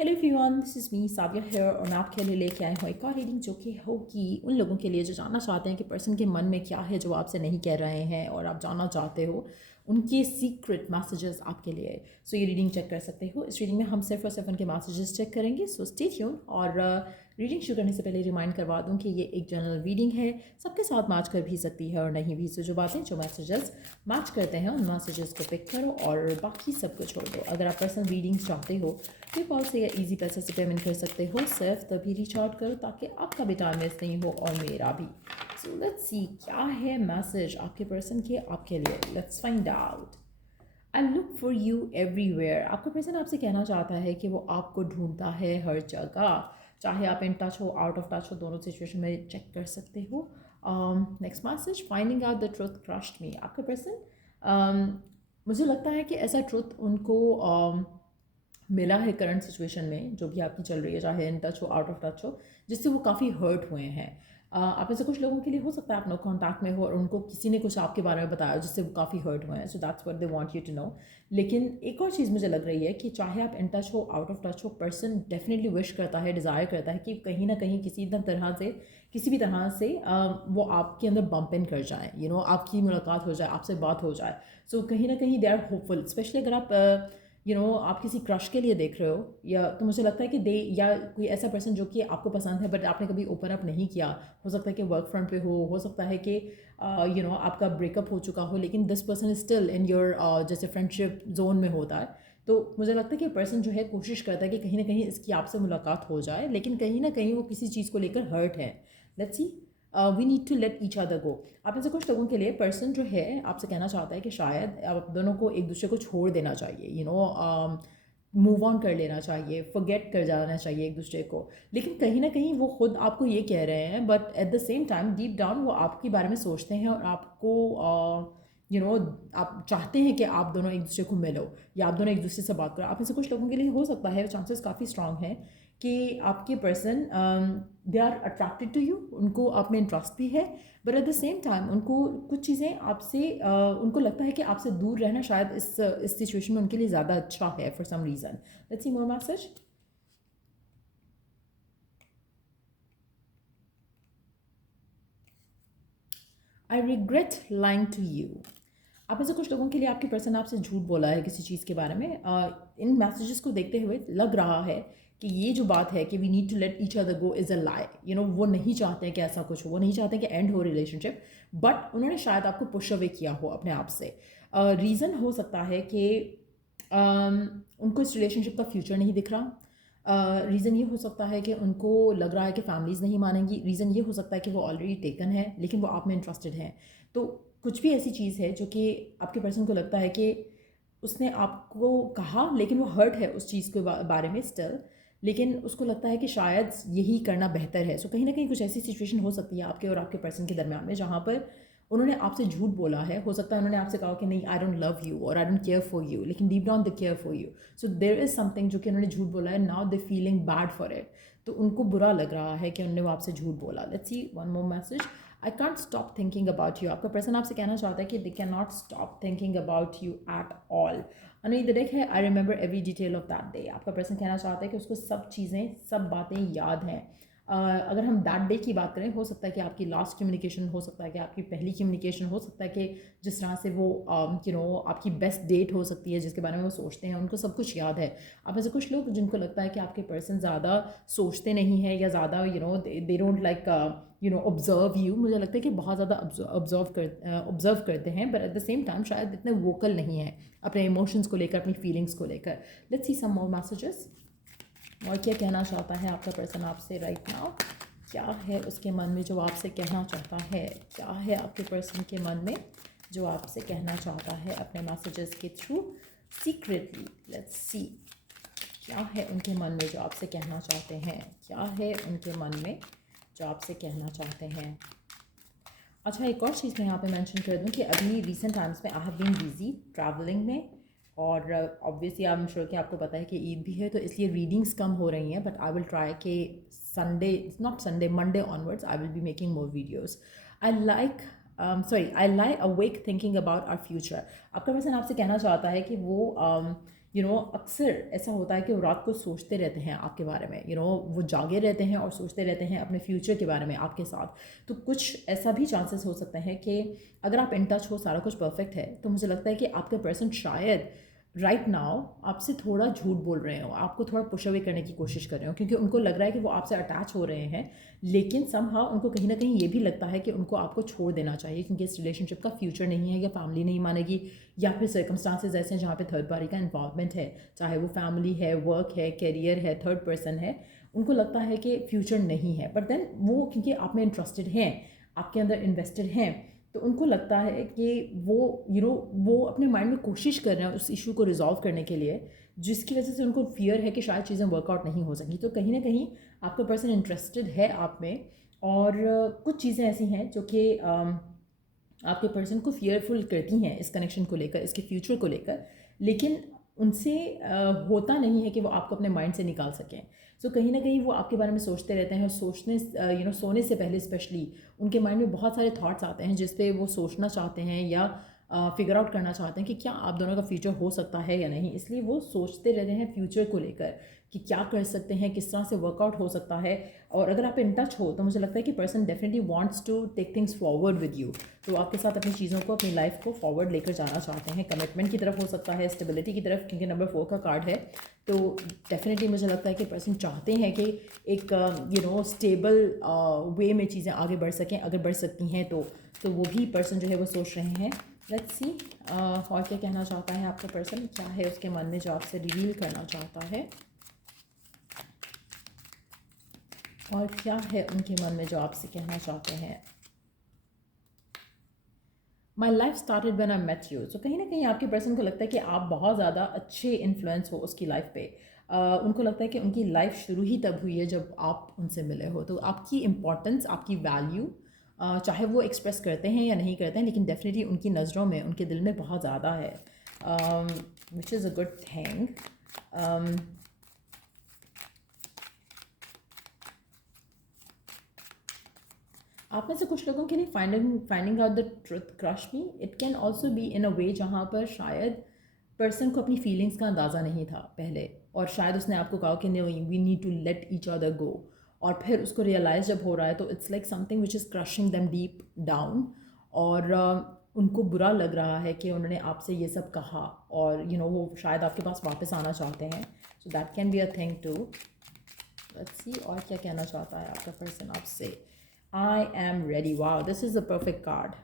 Hello everyone, this is me Sadia here और मैं आपके लिए लेके आई हूँ एक और रीडिंग जो कि होगी उन लोगों के लिए जो जानना चाहते हैं कि पर्सन के मन में क्या है जो आपसे नहीं कह रहे हैं और आप जानना चाहते हो उनके सीक्रेट मैसेजेस आपके लिए। सो ये रीडिंग चेक कर सकते हो। इस रीडिंग में हम सिर्फ और सिर्फ उनके मैसेजेस चेक करेंगे। So stay tune. और रीडिंग शुरू करने से पहले रिमाइंड करवा दूँ कि ये एक जनरल रीडिंग है, सबके साथ मैच कर भी सकती है और नहीं भी। सो जो बातें जो मैसेजेस मैच करते हैं उन मैसेजेस को पिक करो और बाकी सबको छोड़ दो। अगर आप पर्सनल रीडिंग्स चाहते हो पेपॉल से या इजी पैसे से पेमेंट कर सकते हो। सिर्फ तभी रीच आउट करो ताकि आपका भी टाइम वेस्ट नहीं हो और मेरा भी। सो लेट्स सी क्या है मैसेज आपके पर्सन के आपके लिए। Let's find out. I look for you everywhere. आपका पर्सन आपसे कहना चाहता है कि वो आपको ढूंढता है हर जगह, चाहे आप इन टच हो आउट ऑफ टच हो, दोनों सिचुएशन में चेक कर सकते हो। Next message, finding out the truth crushed me. आपका पर्सन मुझे लगता है कि ऐसा ट्रुथ उनको मिला है करंट सिचुएशन में जो भी आपकी चल रही है, चाहे इन टच हो आउट ऑफ टच हो, जिससे वो काफ़ी हर्ट हुए हैं। आप में से कुछ लोगों के लिए हो सकता है आप नो कॉन्टैक्ट में हो और उनको किसी ने कुछ आपके बारे में बताया जिससे वो काफ़ी हर्ट हुए हैं। So that's what they want you to know. लेकिन एक और चीज़ मुझे लग रही है कि चाहे आप इन टच हो आउट ऑफ टच हो, पर्सन डेफिनेटली विश करता है, डिज़ायर करता है कि कहीं ना कहीं किसी तरह से किसी भी तरह से वो आपके अंदर बम्प इन कर जाए, आपकी मुलाकात हो जाए, आपसे बात हो जाए। सो कहीं ना कहीं दे आर होपफुल, स्पेशली अगर आप आप किसी क्रश के लिए देख रहे हो, या तो मुझे लगता है कि दे या कोई ऐसा पर्सन जो कि आपको पसंद है बट आपने कभी ओपन अप नहीं किया। हो सकता है कि वर्क फ्रंट पे हो सकता है कि आपका ब्रेकअप हो चुका हो, लेकिन this person is still in your जैसे फ्रेंडशिप जोन में होता है। तो मुझे लगता है कि पर्सन जो है कोशिश करता है कि कहीं ना कहीं इसकी आपसे मुलाकात हो जाए, लेकिन कहीं ना कहीं वो किसी चीज़ को लेकर हर्ट है। Let's see, we need to let each other go. आप में से कुछ लोगों के लिए पर्सन जो है आपसे कहना चाहता है कि शायद आप दोनों को एक दूसरे को छोड़ देना चाहिए, मूव ऑन कर लेना चाहिए, फॉरगेट कर जाना चाहिए एक दूसरे को। लेकिन कहीं ना कहीं वो खुद आपको ये कह रहे हैं, but at the same time deep down वो आपके बारे में सोचते हैं और आपको आप चाहते हैं कि आप दोनों एक दूसरे को मिलो या आप दोनों एक दूसरे से बात करो। आप में से कुछ लोगों के लिए हो सकता है, चांसेस काफ़ी स्ट्रांग हैं कि आपके person they are attracted to you, उनको आप में इंटरेस्ट भी है, but at the same time उनको कुछ चीज़ें आपसे उनको लगता है कि आपसे दूर रहना शायद इस सिचुएशन में उनके लिए ज़्यादा अच्छा है for some reason. Let's see more message. I regret lying to you. आप में से कुछ लोगों के लिए आपके पर्सन आपसे झूठ बोला है किसी चीज़ के बारे में। इन मैसेजेस को देखते हुए लग रहा है कि ये जो बात है कि we need to let each other go is a lie. वो नहीं चाहते हैं कि ऐसा कुछ हो, वो नहीं चाहते हैं कि एंड हो रिलेशनशिप, बट उन्होंने शायद आपको पुश अवे किया हो अपने आप से। रीज़न हो सकता है कि उनको इस रिलेशनशिप का फ्यूचर नहीं दिख रहा। रीज़न ये हो सकता है कि उनको लग रहा है कि फैमिलीज़ नहीं मानेंगी। रीज़न ये हो सकता है कि वो ऑलरेडी टेकन है लेकिन वो आप में इंटरेस्टेड हैं। तो कुछ भी ऐसी चीज़ है जो कि आपके पर्सन को लगता है कि उसने आपको कहा लेकिन वो हर्ट है उस चीज़ के बारे में स्टिल, लेकिन उसको लगता है कि शायद यही करना बेहतर है। सो कहीं ना कहीं कुछ ऐसी सिचुएशन हो सकती है आपके और आपके पर्सन के दरमियान में जहाँ पर उन्होंने आपसे झूठ बोला है। हो सकता है उन्होंने आपसे कहा कि नहीं, आई डोंट लव यू और I don't care for you, लेकिन deep down they care for you. So there is something जो कि उन्होंने झूठ बोला है, now they feeling bad for it. तो उनको बुरा लग रहा है कि उन्होंने वो आपसे झूठ बोला। Let's see one more message. I can't stop thinking about you. आपका पर्सन आपसे कहना चाहता है कि they can not stop thinking about you at all. अनई द डेक है, I remember every detail of that day. आपका पर्सन कहना चाहता है कि उसको सब चीज़ें, सब बातें याद हैं। अगर हम दैट डे की बात करें, हो सकता है कि आपकी लास्ट कम्युनिकेशन, हो सकता है कि आपकी पहली कम्युनिकेशन, हो सकता है कि जिस तरह से वो आपकी बेस्ट डेट हो सकती है जिसके बारे में वो सोचते हैं, उनको सब कुछ याद है। आप ऐसे कुछ लोग जिनको लगता है कि आपके पर्सन ज़्यादा सोचते नहीं है या ज़्यादा they don't like observe you. मुझे लगता है कि बहुत ज़्यादा ऑब्जर्व करते हैं, but at the same time शायद इतने वोकल नहीं है अपने इमोशंस को लेकर, अपनी फीलिंग्स को लेकर। Let's see some more messages. और क्या कहना चाहता है आपका पर्सन आपसे राइट नाउ? क्या है उसके मन में जो आपसे कहना चाहता है? क्या है आपके पर्सन के मन में जो आपसे कहना चाहता है अपने मैसेजेस के थ्रू सीक्रेटली? लेट्स सी क्या है उनके मन में जो आपसे कहना चाहते हैं। क्या है उनके मन में जो आपसे कहना चाहते हैं? अच्छा, एक और चीज़ मैं यहाँ पे मेंशन कर दूँ कि अभी रिसेंट टाइम्स में I have been busy travelling में, और ऑब्वियसली आई एम श्योर कि आपको पता है कि ईद भी है, तो इसलिए रीडिंग्स कम हो रही हैं। बट आई विल ट्राई कि Sunday, not Sunday, Monday onwards I will be making more videos. I lie awake thinking about our future. आपका पर्सन आपसे कहना चाहता है कि वो अक्सर ऐसा होता है कि वो रात को सोचते रहते हैं आपके बारे में, वो जागे रहते हैं और सोचते रहते हैं अपने फ्यूचर के बारे में आपके साथ। तो कुछ ऐसा भी चांसेस हो सकते हैं कि अगर आप इन टच हो, सारा कुछ परफेक्ट है, तो मुझे लगता है कि आपके पर्सन शायद राइट नाउ आपसे थोड़ा झूठ बोल रहे हो, आपको थोड़ा पुश अवे करने की कोशिश कर रहे हो, क्योंकि उनको लग रहा है कि वो आपसे अटैच हो रहे हैं, लेकिन समहाउ उनको कहीं ना कहीं ये भी लगता है कि उनको आपको छोड़ देना चाहिए, क्योंकि इस रिलेशनशिप का फ्यूचर नहीं है, या फैमिली नहीं मानेगी, या फिर सर्कमस्टांसेस ऐसे हैं जहाँ पे थर्ड पार्टी का इन्वॉल्वमेंट है, चाहे वो फैमिली है, वर्क है, करियर है, थर्ड पर्सन है। उनको लगता है कि फ्यूचर नहीं है, बट देन वो क्योंकि आप में इंटरेस्टेड हैं, आपके अंदर इन्वेस्टेड हैं, तो उनको लगता है कि वो वो अपने माइंड में कोशिश कर रहे हैं उस इशू को रिजॉल्व करने के लिए, जिसकी वजह से उनको फियर है कि शायद चीज़ें वर्कआउट नहीं हो सकी। तो कहीं ना कहीं आपका पर्सन इंटरेस्टेड है आप में, और कुछ चीज़ें ऐसी हैं जो कि आपके पर्सन को फियरफुल करती हैं इस कनेक्शन को लेकर, इसके फ्यूचर को लेकर, लेकिन उनसे होता नहीं है कि वो आपको अपने माइंड से निकाल सकें। सो कहीं ना कहीं वो आपके बारे में सोचते रहते हैं, और सोचने सोने से पहले स्पेशली उनके माइंड में बहुत सारे थॉट्स आते हैं जिस पे वो सोचना चाहते हैं या फिगर आउट करना चाहते हैं कि क्या आप दोनों का फ्यूचर हो सकता है या नहीं। इसलिए वो सोचते रहते हैं फ्यूचर को लेकर कि क्या कर सकते हैं, किस तरह से वर्कआउट हो सकता है। और अगर आप इन टच हो तो मुझे लगता है कि person definitely wants to take things forward with you, तो आपके साथ अपनी चीज़ों को, अपनी लाइफ को फॉरवर्ड लेकर जाना चाहते हैं, कमिटमेंट की तरफ हो सकता है, स्टेबिलिटी की तरफ, क्योंकि नंबर 4 का कार्ड है। तो डेफिनेटली मुझे लगता है कि पर्सन चाहते हैं कि एक स्टेबल वे में चीज़ें आगे बढ़ सकें, अगर बढ़ सकती हैं तो वो भी पर्सन जो है वो सोच रहे हैं। लेट्स सी और क्या कहना चाहता है आपका पर्सन, क्या है उसके मन में जो आपसे रिवील करना चाहता है, और क्या है उनके मन में जो आपसे कहना चाहते हैं। My life started when I met you. So कहीं ना कहीं आपके पर्सन को लगता है कि आप बहुत ज़्यादा अच्छे इन्फ्लुएंस हो उसकी लाइफ पे। उनको लगता है कि उनकी लाइफ शुरू ही तब हुई है जब आप उनसे मिले हो। तो आपकी इम्पोर्टेंस, आपकी वैल्यू, चाहे वो एक्सप्रेस करते हैं या नहीं करते हैं, लेकिन डेफिनेटली उनकी नज़रों में, उनके दिल में बहुत ज़्यादा है, which is a good thing. आप में से कुछ लोगों के लिए finding out the truth crush me, it can also be in a way जहाँ पर शायद पर्सन को अपनी फीलिंग्स का अंदाज़ा नहीं था पहले, और शायद उसने आपको कहा कि no we need to let each other go, और फिर उसको रियलाइज़ जब हो रहा है तो it's like something which is crushing them deep down, और उनको बुरा लग रहा है कि उन्होंने आपसे ये सब कहा, और वो शायद आपके पास वापस आना चाहते हैं। So that can be a thing too. Let's see और क्या कहना चाहता है आपका पर्सन आपसे। I am ready, wow this is a perfect card,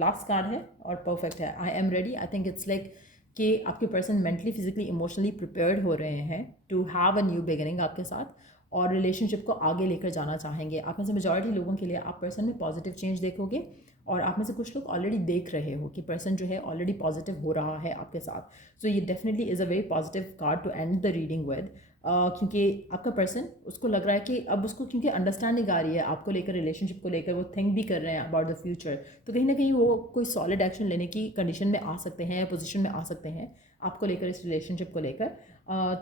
last card है और परफेक्ट है। I am ready, I think it's like कि आपके person mentally, physically, emotionally prepared हो रहे हैं to have a new beginning आपके साथ, और रिलेशनशिप को आगे लेकर जाना चाहेंगे। आप में से मेजॉरिटी लोगों के लिए आप पर्सन में पॉजिटिव चेंज देखोगे, और आप में से कुछ लोग ऑलरेडी देख रहे हो कि पर्सन जो है ऑलरेडी पॉजिटिव हो रहा है आपके साथ। सो ये definitely is a very positive card to end the reading with, क्योंकि आपका पर्सन, उसको लग रहा है कि अब उसको क्योंकि अंडरस्टैंडिंग आ रही है आपको लेकर, रिलेशनशिप को लेकर, वो थिंक भी कर रहे हैं अबाउट द फ्यूचर, तो कहीं ना कहीं वो कोई सॉलिड एक्शन लेने की कंडीशन में आ सकते हैं या पोजीशन में आ सकते हैं आपको लेकर, इस रिलेशनशिप को लेकर।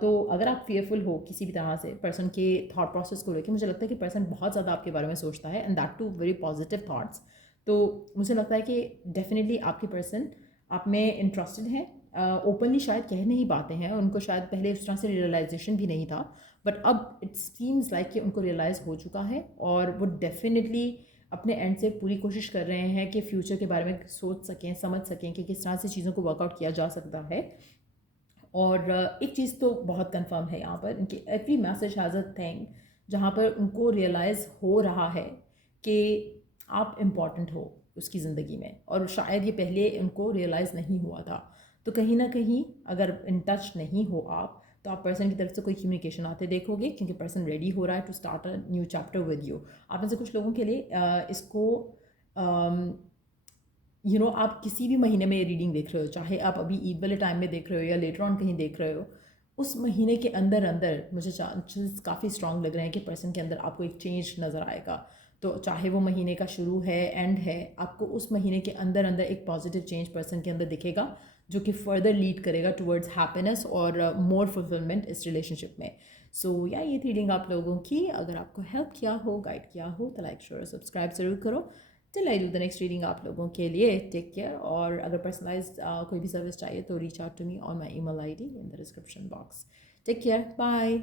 तो अगर आप फेयरफुल हो किसी भी तरह से पर्सन के थॉट प्रोसेस को लेकर, मुझे लगता है कि पर्सन बहुत ज़्यादा आपके बारे में सोचता है, and that too very positive thoughts. तो मुझे लगता है कि डेफिनेटली आपके पर्सन आप में इंटरेस्टेड हैं, ओपनली शायद कह नहीं पाते हैं, उनको शायद पहले उस तरह से रियलाइजेशन भी नहीं था, बट अब इट सीम्स लाइक कि उनको रियलाइज़ हो चुका है, और वो डेफिनेटली अपने एंड से पूरी कोशिश कर रहे हैं कि फ्यूचर के बारे में सोच सकें, समझ सकें कि किस तरह से चीज़ों को वर्कआउट किया जा सकता है। और एक चीज़ तो बहुत कंफर्म है यहाँ पर, इनकी every message has a thing जहाँ पर उनको रियलाइज़ हो रहा है कि आप इम्पॉर्टेंट हो उसकी ज़िंदगी में, और शायद ये पहले उनको रियलाइज़ नहीं हुआ था। तो कहीं ना कहीं अगर इन टच नहीं हो आप, तो आप पर्सन की तरफ से कोई कम्युनिकेशन आते देखोगे, क्योंकि पर्सन रेडी हो रहा है to start a new chapter with you. आप में से कुछ लोगों के लिए इसको आप किसी भी महीने में ये रीडिंग देख रहे हो, चाहे आप अभी ईद वाले टाइम में देख रहे हो या लेटर ऑन कहीं देख रहे हो, उस महीने के अंदर अंदर मुझे चांसेस काफ़ी स्ट्रांग लग रहे हैं कि पर्सन के अंदर आपको एक चेंज नज़र आएगा। तो चाहे वो महीने का शुरू है, एंड है, आपको उस महीने के अंदर अंदर एक पॉजिटिव चेंज पर्सन के अंदर दिखेगा, जो कि फर्दर लीड करेगा टुवर्ड्स हैप्पीनेस और मोर फुलफिलमेंट इस रिलेशनशिप में। सो या ये थी रीडिंग आप लोगों की। अगर आपको हेल्प किया हो, गाइड किया हो, तो लाइक, शेयर, सब्सक्राइब ज़रूर करो। Till I do the next reading आप लोगों के लिए, टेक केयर। और अगर पर्सनलाइज कोई भी सर्विस चाहिए तो reach out to me on my email ID in the description box. Take care, bye.